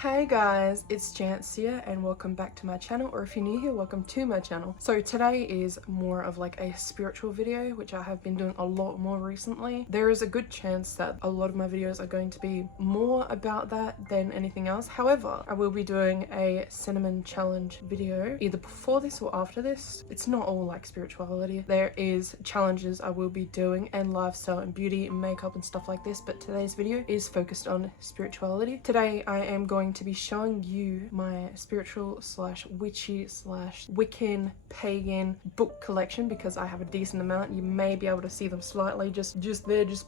Hey guys, it's Janccia and welcome back to my channel, or if you're new here, welcome to my channel. So today is more of like a spiritual video, which I have been doing a lot more recently. There is a good chance that a lot of my videos are going to be more about that than anything else. However, I will be doing a cinnamon challenge video either before this or after this. It's not all like spirituality. There is challenges I will be doing and lifestyle and beauty and makeup and stuff like this, but today's video is focused on spirituality. Today I am going to be showing you my spiritual slash witchy slash Wiccan pagan book collection because I have a decent amount. You may be able to see them slightly just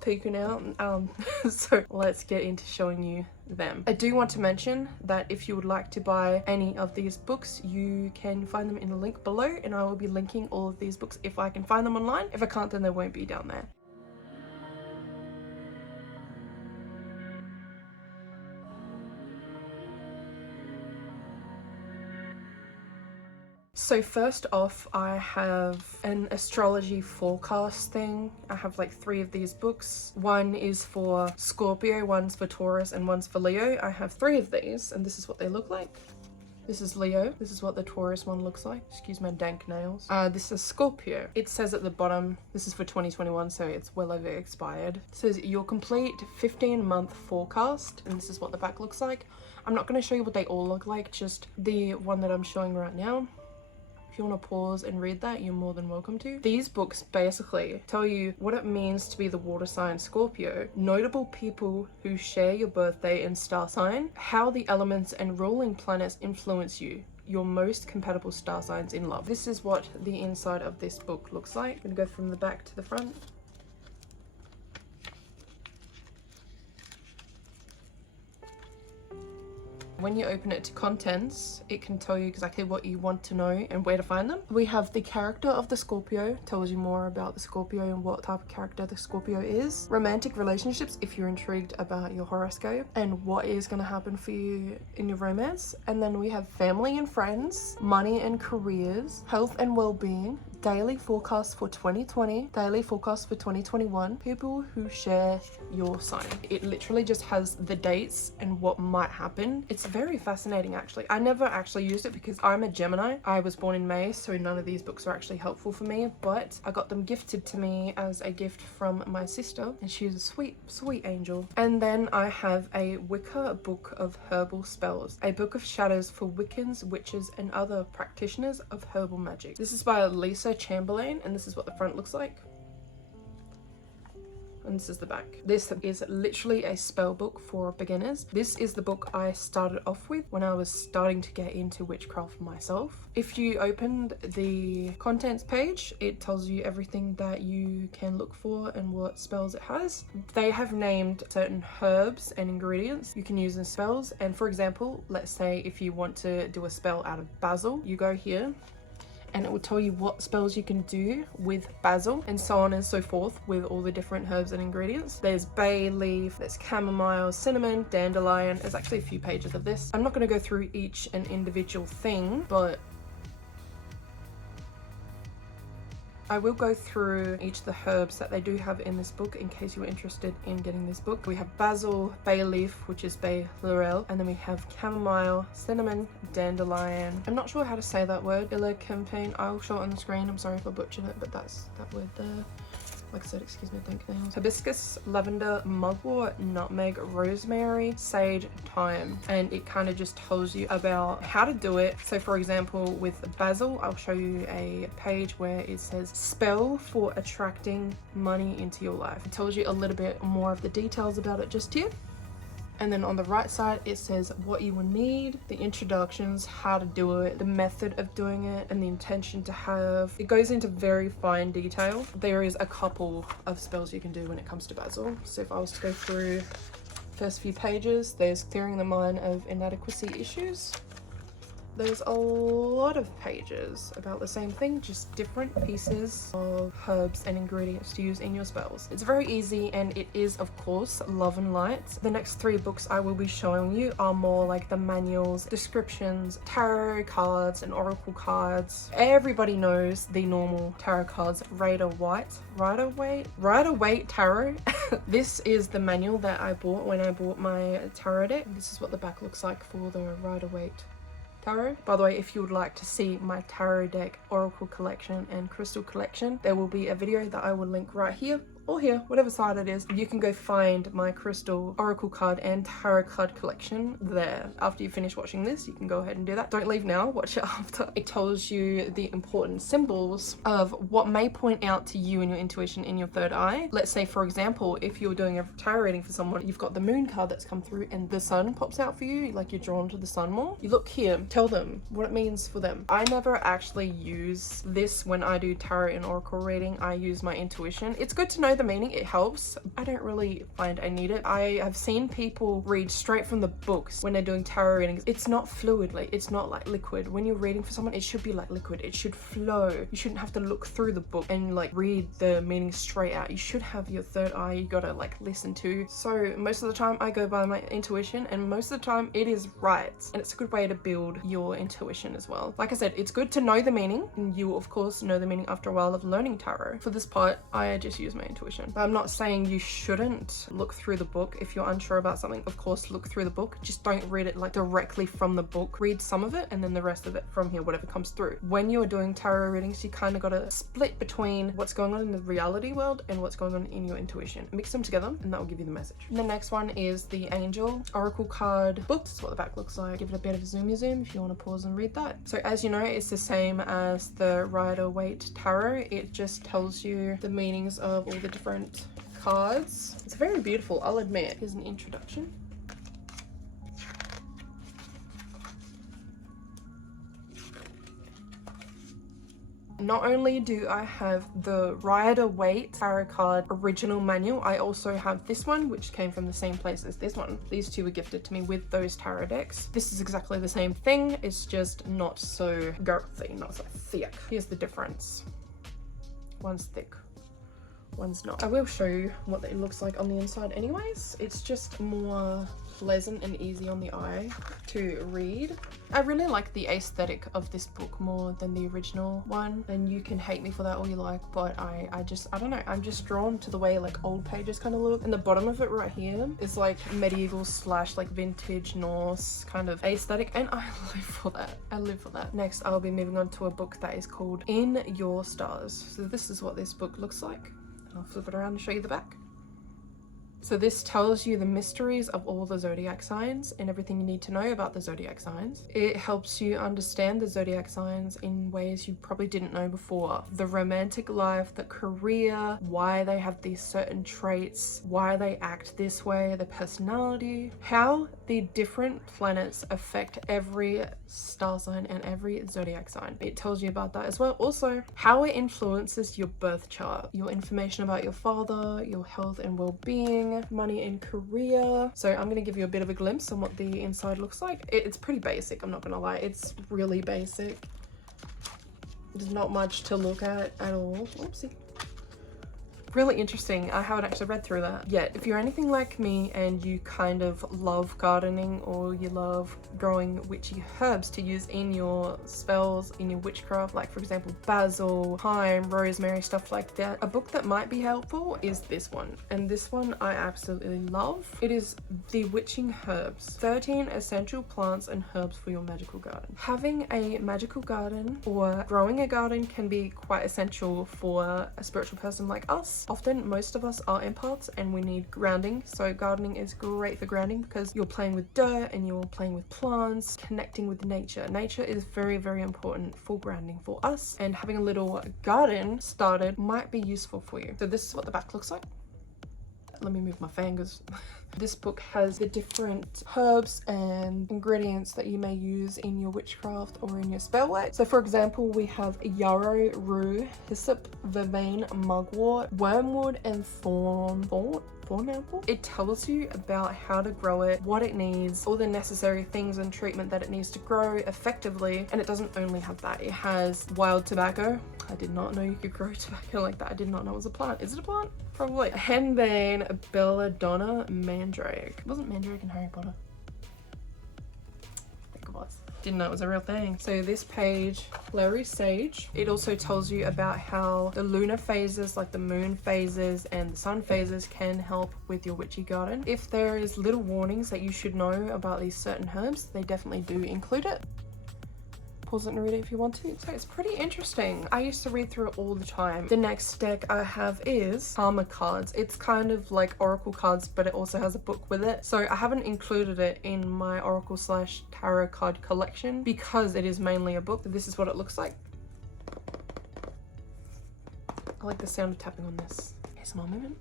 peeking out. So let's get into showing you them. I do want to mention that if you would like to buy any of these books, you can find them in the link below, and I will be linking all of these books if I can find them online. If I can't, then they won't be down there. So first off, I have an astrology forecast thing. I have like 3 of these books. One is for Scorpio, one's for Taurus, and one's for Leo. I have 3 of these, and this is what they look like. This is Leo. This is what the Taurus one looks like. Excuse my dank nails. This is Scorpio. It says at the bottom, this is for 2021, so it's well over expired. It says your complete 15-month forecast, and this is what the back looks like. I'm not going to show you what they all look like, just the one that I'm showing right now. If you want to pause and read that, you're more than welcome to. These books basically tell you what it means to be the water sign Scorpio, notable people who share your birthday and star sign, how the elements and ruling planets influence you, your most compatible star signs in love. This is what the inside of this book looks like. I'm gonna go from the back to the front. When you open it to contents, it can tell you exactly what you want to know and where to find them. We have the character of the Scorpio, tells you more about the Scorpio and what type of character the Scorpio is. Romantic relationships, if you're intrigued about your horoscope and what is going to happen for you in your romance. And then we have family and friends, money and careers, health and well-being, daily forecast for 2020, daily forecast for 2021, people who share your sign. It literally just has the dates and what might happen. It's very fascinating actually. I never actually used it because I'm a Gemini. I was born in May, so none of these books are actually helpful for me, but I got them gifted to me as a gift from my sister, and she's a sweet, sweet angel. And then I have a Wicca book of herbal spells, a book of shadows for Wiccans, witches, and other practitioners of herbal magic. This is by Lisa Chamberlain, and this is what the front looks like, and this is the back. This is literally a spell book for beginners. This is the book I started off with when I was starting to get into witchcraft myself. If you opened the contents page, it tells you everything that you can look for and what spells it has. They have named certain herbs and ingredients you can use in spells, and for example, let's say if you want to do a spell out of basil, you go here and it will tell you what spells you can do with basil, and so on and so forth with all the different herbs and ingredients. There's bay leaf, there's chamomile, cinnamon, dandelion. There's actually a few pages of this. I'm not going to go through each and individual thing, but I will go through each of the herbs that they do have in this book in case you're interested in getting this book. We have basil, bay leaf, which is bay laurel, and then we have chamomile, cinnamon, dandelion. I'm not sure how to say that word. Campaign. I'll show it on the screen. I'm sorry if I butchered it, but that's that word there. Like I said, excuse me, thank nails. Hibiscus, lavender, mugwort, nutmeg, rosemary, sage, thyme. And it kind of just tells you about how to do it. So for example, with basil, I'll show you a page where it says spell for attracting money into your life. It tells you a little bit more of the details about it just here. And then on the right side, it says what you will need, the introductions, how to do it, the method of doing it, and the intention to have. It goes into very fine detail. There is a couple of spells you can do when it comes to basil. So if I was to go through the first few pages, there's clearing the mind of inadequacy issues. There's a lot of pages about the same thing, just different pieces of herbs and ingredients to use in your spells. It's very easy, and it is, of course, love and light. The next 3 books I will be showing you are more like the manuals, descriptions, tarot cards and oracle cards. Everybody knows the normal tarot cards, Rider-Waite Tarot. This is the manual that I bought when I bought my tarot deck. This is what the back looks like for the Rider-Waite Tarot. By the way, if you would like to see my tarot deck, oracle collection and crystal collection, there will be a video that I will link right here or here, whatever side it is. You can go find my crystal, oracle card and tarot card collection there. After you finish watching this, you can go ahead and do that. Don't leave now, watch it after. It tells you the important symbols of what may point out to you and your intuition in your third eye. Let's say, for example, if you're doing a tarot reading for someone, you've got the moon card that's come through and the sun pops out for you, like you're drawn to the sun more. You look here, tell them what it means for them. I never actually use this when I do tarot and oracle reading. I use my intuition. It's good to know the meaning, it helps. I don't really find I need it. I have seen people read straight from the books when they're doing tarot readings. It's not fluidly, it's not like liquid. When you're reading for someone, it should be like liquid. It should flow. You shouldn't have to look through the book and like read the meaning straight out. You should have your third eye you gotta like listen to. So most of the time I go by my intuition, and most of the time it is right. And it's a good way to build your intuition as well. Like I said, it's good to know the meaning, and you will of course know the meaning after a while of learning tarot. For this part, I just use my intuition. But I'm not saying you shouldn't look through the book. If you're unsure about something, of course look through the book. Just don't read it like directly from the book. Read some of it and then the rest of it from here, whatever comes through. When you're doing tarot readings, you kind of got to split between what's going on in the reality world and what's going on in your intuition. Mix them together and that will give you the message. The next one is the Angel Oracle card book. This is what the back looks like. Give it a bit of a zoom if you want to pause and read that. So as you know, it's the same as the Rider-Waite Tarot. It just tells you the meanings of all the different cards. It's very beautiful, I'll admit. Here's an introduction. Not only do I have the Rider-Waite Tarot card original manual, I also have this one, which came from the same place as this one. These two were gifted to me with those tarot decks. This is exactly the same thing, it's just not so girthy, not so thick. Here's the difference. One's thick, one's not. I will show you what it looks like on the inside anyways. It's just more pleasant and easy on the eye to read. I really like the aesthetic of this book more than the original one, and you can hate me for that all you like, but I don't know, I'm just drawn to the way like old pages kind of look. And the bottom of it right here is like medieval slash like vintage Norse kind of aesthetic, and I live for that. I live for that. Next, I'll be moving on to a book that is called In Your Stars. So this is what this book looks like. I'll flip it around and show you the back. So this tells you the mysteries of all the zodiac signs and everything you need to know about the zodiac signs. It helps you understand the zodiac signs in ways you probably didn't know before. The romantic life, the career, why they have these certain traits, why they act this way, the personality, how the different planets affect every star sign and every zodiac sign. It tells you about that as well. Also, how it influences your birth chart, your information about your father, your health and well-being, money and career. So I'm gonna give you a bit of a glimpse on what the inside looks like. It's pretty basic, I'm not gonna lie. It's really basic. There's not much to look at all. Oopsie. Really interesting. I haven't actually read through that yet. If you're anything like me and you kind of love gardening, or you love growing witchy herbs to use in your spells, in your witchcraft, like for example basil, thyme, rosemary, stuff like that, a book that might be helpful is this one. And this one I absolutely love. It is The Witching Herbs, 13 Essential Plants and Herbs for Your Magical Garden. Having a magical garden or growing a garden can be quite essential for a spiritual person like us. Often, most of us are empaths and we need grounding, so gardening is great for grounding because you're playing with dirt and you're playing with plants, connecting with nature. Nature is very, very important for grounding for us, and having a little garden started might be useful for you. So this is what the back looks like. Let me move my fingers. This book has the different herbs and ingredients that you may use in your witchcraft or in your spell work. So for example, we have yarrow, rue, hyssop, vervain, mugwort, wormwood, and thorn corn apple. It tells you about how to grow it, what it needs, all the necessary things and treatment that it needs to grow effectively. And it doesn't only have that, it has wild tobacco. I did not know you could grow tobacco like that. I did not know it was a plant. Is it a plant? Probably. Henbane, belladonna, mandrake. Wasn't mandrake in Harry Potter? I think it was. Didn't know it was a real thing. So this page, Larry Sage, it also tells you about how the lunar phases, like the moon phases and the sun phases, can help with your witchy garden. If there is little warnings that you should know about these certain herbs, they definitely do include it. Pause it and read it if you want to. So it's pretty interesting. I used to read through it all the time. The next deck I have is karma cards. It's kind of like oracle cards, but it also has a book with it. So I haven't included it in my oracle / tarot card collection because it is mainly a book. This is what it looks like. I like the sound of tapping on this. Here's my moment.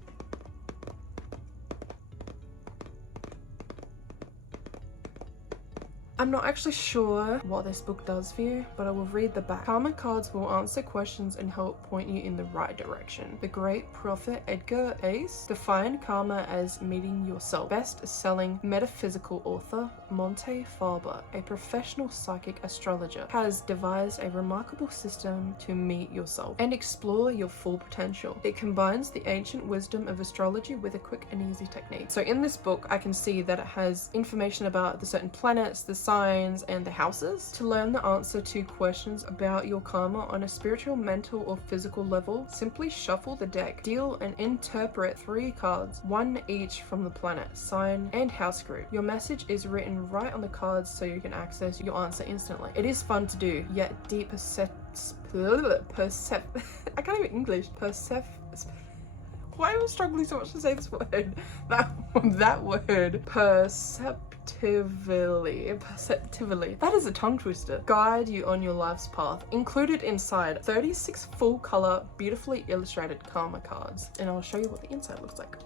I'm not actually sure what this book does for you, but I will read the back. Karma cards will answer questions and help point you in the right direction. The great prophet Edgar Cayce defined karma as meeting yourself. Best-selling metaphysical author Monte Faber, a professional psychic astrologer, has devised a remarkable system to meet yourself and explore your full potential. It combines the ancient wisdom of astrology with a quick and easy technique. So in this book, I can see that it has information about the certain planets, the signs, and the houses. To learn the answer to questions about your karma on a spiritual, mental, or physical level, simply shuffle the deck, deal and interpret 3 cards, 1 each from the planet, sign, and house group. Your message is written right on the cards so you can access your answer instantly. It is fun to do, yet deep I can't even English. Why am I struggling so much to say this word? That word. Perceptively. That is a tongue twister. Guide you on your life's path. Included inside 36 full color, beautifully illustrated karma cards. And I'll show you what the inside looks like.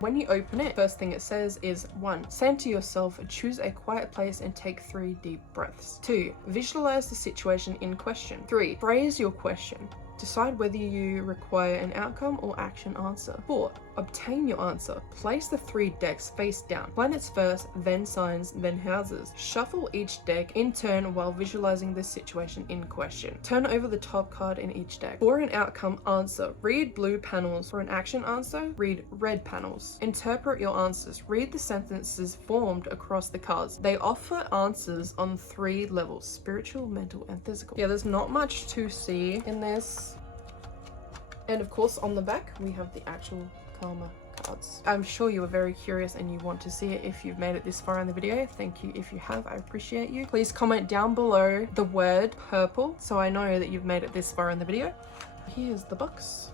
When you open it, first thing it says is 1. Center yourself, choose a quiet place and take 3 deep breaths. 2. Visualize the situation in question. 3. Phrase your question. Decide whether you require an outcome or action answer. 4. Obtain your answer. Place the 3 decks face down. Planets first, then signs, then houses. Shuffle each deck in turn while visualizing the situation in question. Turn over the top card in each deck. For an outcome answer, read blue panels. For an action answer, read red panels. Interpret your answers. Read the sentences formed across the cards. They offer answers on 3 levels: spiritual, mental, and physical. Yeah, there's not much to see in this. And of course, on the back, we have the actual karma cards. I'm sure you are very curious and you want to see it if you've made it this far in the video. Thank you if you have, I appreciate you. Please comment down below the word purple so I know that you've made it this far in the video. Here's the box.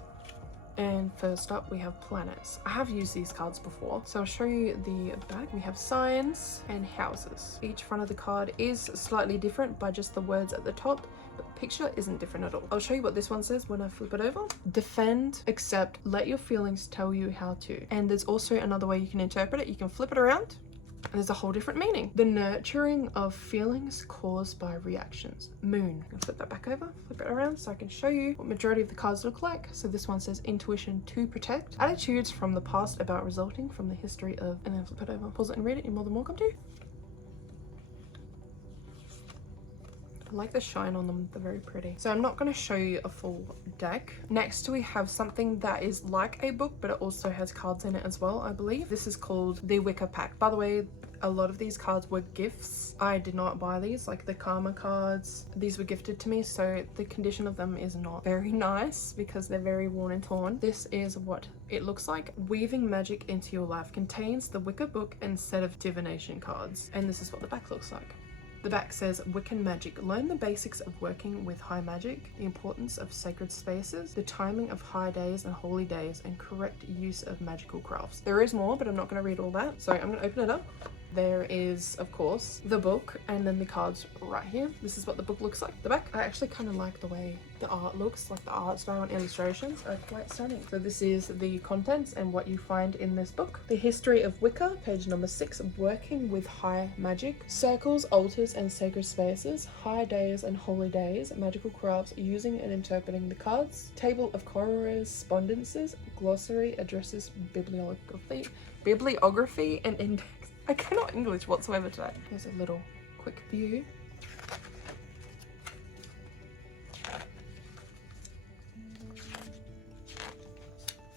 And first up, we have planets. I have used these cards before, so I'll show you the back. We have signs and houses. Each front of the card is slightly different by just the words at the top, but the picture isn't different at all. I'll show you what this one says when I flip it over. Defend, accept, let your feelings tell you how to. And there's also another way you can interpret it. You can flip it around, and there's a whole different meaning. The nurturing of feelings caused by reactions. Moon. I'm gonna flip that back over, flip it around so I can show you what majority of the cards look like. So this one says intuition to protect. Attitudes from the past about resulting from the history of, and then flip it over. Pause it and read it, you're more than welcome to. I like the shine on them, they're very pretty. So I'm not going to show you a full deck. Next we have something that is like a book, but it also has cards in it as well, I believe. This is called the Wicker Pack. By the way, a lot of these cards were gifts. I did not buy these, like the karma cards. These were gifted to me, so the condition of them is not very nice because they're very worn and torn. This is what it looks like. Weaving magic into your life contains the Wicker book and set of divination cards. And this is what the back looks like. The back says Wiccan magic. Learn the basics of working with high magic, the importance of sacred spaces, the timing of high days and holy days, and correct use of magical crafts. There is more, but I'm not going to read all that. So I'm going to open it up There is, of course, the book and then the cards right here. This is what the book looks like, the back. I actually kind of like the way the art looks, like the art style and illustrations are quite stunning. So this is the contents and what you find in this book. The History of Wicca, page number 6, working with high magic, circles, altars and sacred spaces, high days and holy days, magical crafts using and interpreting the cards, table of correspondences, glossary, addresses, bibliography and index. I cannot English whatsoever today. Here's a little quick view.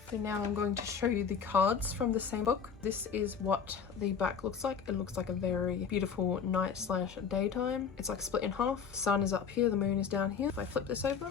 So now I'm going to show you the cards from the same book. This is what the back looks like. It looks like a very beautiful night/daytime. It's like split in half. Sun is up here, the moon is down here. If I flip this over,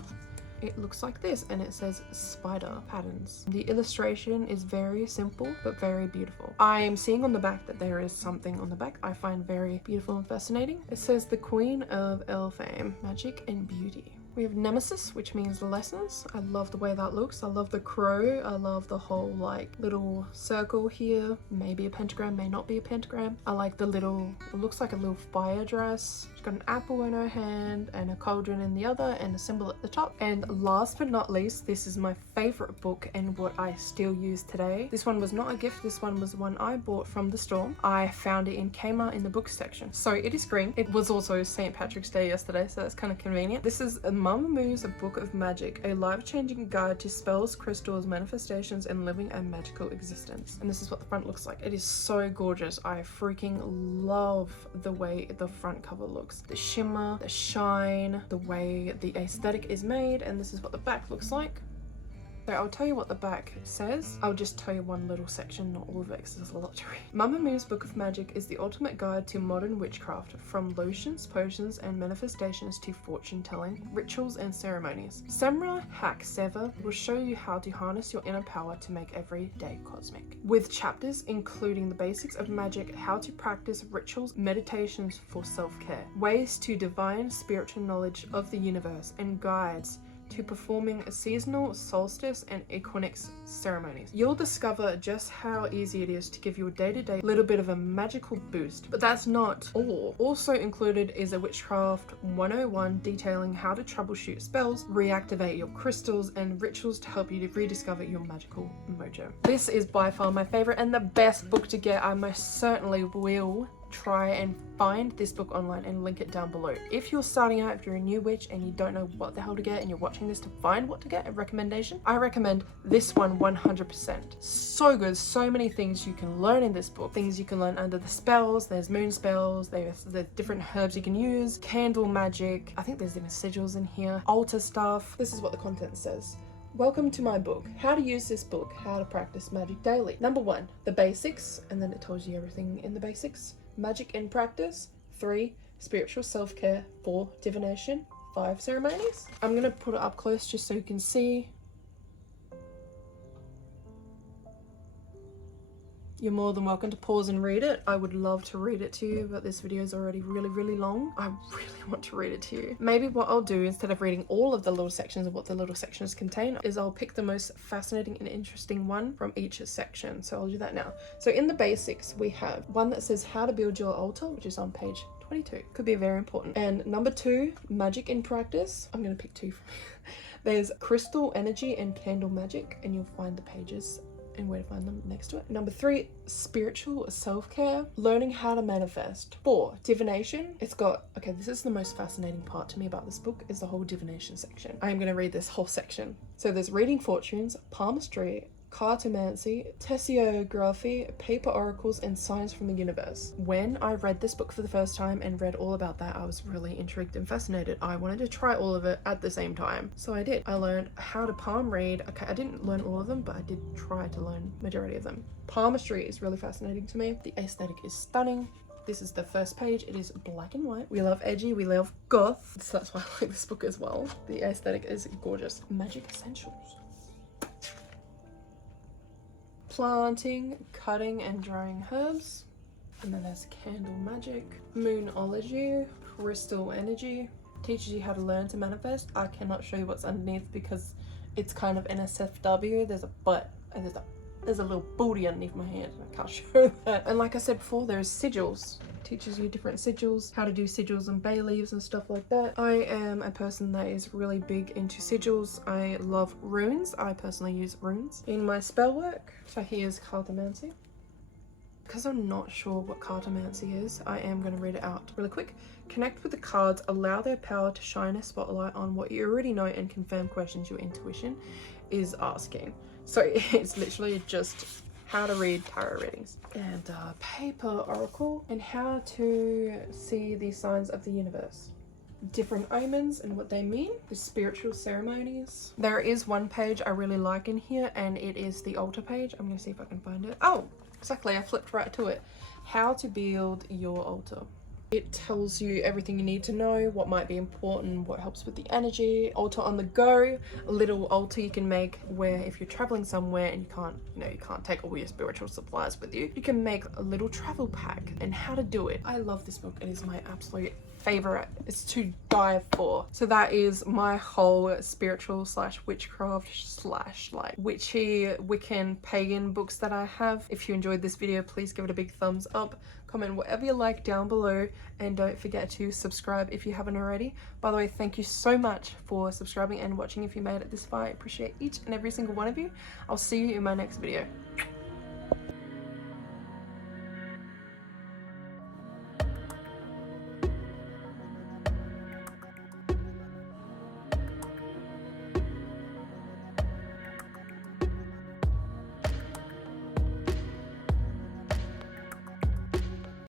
it looks like this, and it says spider patterns. The illustration is very simple but very beautiful. I am seeing on the back that there is something on the back I find very beautiful and fascinating. It says the Queen of Elfame, magic and beauty. We have Nemesis, which means lessons. I love the way that looks. I love the crow. I love the whole like little circle here. Maybe a pentagram, may not be a pentagram. I like the little, it looks like a little fire dress. She's got an apple in her hand and a cauldron in the other and a symbol at the top. And last but not least, this is my favorite book and what I still use today. This one was not a gift. This one was one I bought from the store. I found it in Kmart in the book section. So it is green. It was also St. Patrick's Day yesterday, so that's kind of convenient. This is Mamamoo, a Book of Magic, a life-changing guide to spells, crystals, manifestations, and living a magical existence. And this is what the front looks like. It is so gorgeous. I freaking love the way the front cover looks. The shimmer, the shine, the way the aesthetic is made, and this is what the back looks like. So I'll tell you what the back says. I'll just tell you one little section, not all of it, because there's a lot to read. Mamamoo's Book of Magic is the ultimate guide to modern witchcraft, from lotions, potions, and manifestations to fortune-telling, rituals, and ceremonies. Samra Hack Sever will show you how to harness your inner power to make every day cosmic. With chapters including the basics of magic, how to practice rituals, meditations for self-care, ways to divine spiritual knowledge of the universe, and guides to performing seasonal, solstice, and equinox ceremonies. You'll discover just how easy it is to give your day-to-day little bit of a magical boost. But that's not all. Also included is a Witchcraft 101 detailing how to troubleshoot spells, reactivate your crystals, and rituals to help you to rediscover your magical mojo. This is by far my favorite and the best book to get. I most certainly will try and find this book online and link it down below. If you're starting out, if you're a new witch and you don't know what the hell to get and you're watching this to find what to get, a recommendation, I recommend this one 100%. So good, so many things you can learn in this book. Things you can learn under the spells, there's moon spells, there's the different herbs you can use, candle magic, I think there's even sigils in here, altar stuff. This is what the content says. Welcome to my book. How to use this book, how to practice magic daily. Number 1, the basics, and then it tells you everything in the basics. Magic in practice. 3, spiritual self-care. 4, divination. 5, ceremonies. I'm gonna put it up close just so you can see. You're more than welcome to pause and read it. I would love to read it to you, but this video is already really long. I really want to read it to you. Maybe what I'll do, instead of reading all of the little sections of what the little sections contain, is I'll pick the most fascinating and interesting one from each section. So I'll do that now. So in the basics, we have one that says how to build your altar, which is on page 22. Could be very important. And number 2, magic in practice. I'm gonna pick 2 from here. There's crystal energy and candle magic, and you'll find the pages and where to find them next to it. Number 3, spiritual self-care, learning how to manifest. 4, divination. It's got, okay, this is the most fascinating part to me about this book, is the whole divination section. I am going to read this whole section. So there's reading fortunes, palmistry, cartomancy, tessiography, paper oracles, and signs from the universe. When I read this book for the first time and read all about that, I was really intrigued and fascinated. I wanted to try all of it at the same time. So I did. I learned how to palm read. Okay, I didn't learn all of them, but I did try to learn majority of them. Palmistry is really fascinating to me. The aesthetic is stunning. This is the first page. It is black and white. We love edgy, we love goth. So that's why I like this book as well. The aesthetic is gorgeous. Magic essentials. Planting, cutting, and drying herbs. And then there's candle magic, moonology, crystal energy. Teaches you how to learn to manifest. I cannot show you what's underneath because it's kind of NSFW. There's a but and there's a There's a little booty underneath my hand. I can't show that. And like I said before, there's sigils. It teaches you different sigils, how to do sigils and bay leaves and stuff like that. I am a person that is really big into sigils. I love runes. I personally use runes in my spell work. So here's cartomancy. Because I'm not sure what cartomancy is, I am going to read it out really quick. Connect with the cards, allow their power to shine a spotlight on what you already know and confirm questions your intuition is asking. So it's literally just how to read tarot readings. And paper oracle and how to see the signs of the universe. Different omens and what they mean, the spiritual ceremonies. There is one page I really like in here, and it is the altar page. I'm going to see if I can find it. Oh, exactly, I flipped right to it. How to build your altar. It tells you everything you need to know, what might be important, what helps with the energy. Altar on the go, a little altar you can make where if you're traveling somewhere and you can't take all your spiritual supplies with you, you can make a little travel pack and how to do it. I love this book. It is my absolute favorite. It's to die for. So that is my whole spiritual / witchcraft / like witchy, Wiccan, pagan books that I have. If you enjoyed this video, please give it a big thumbs up, comment whatever you like down below, and don't forget to subscribe if you haven't already. By the way, thank you so much for subscribing and watching if you made it this far. I appreciate each and every single one of you. I'll see you in my next video.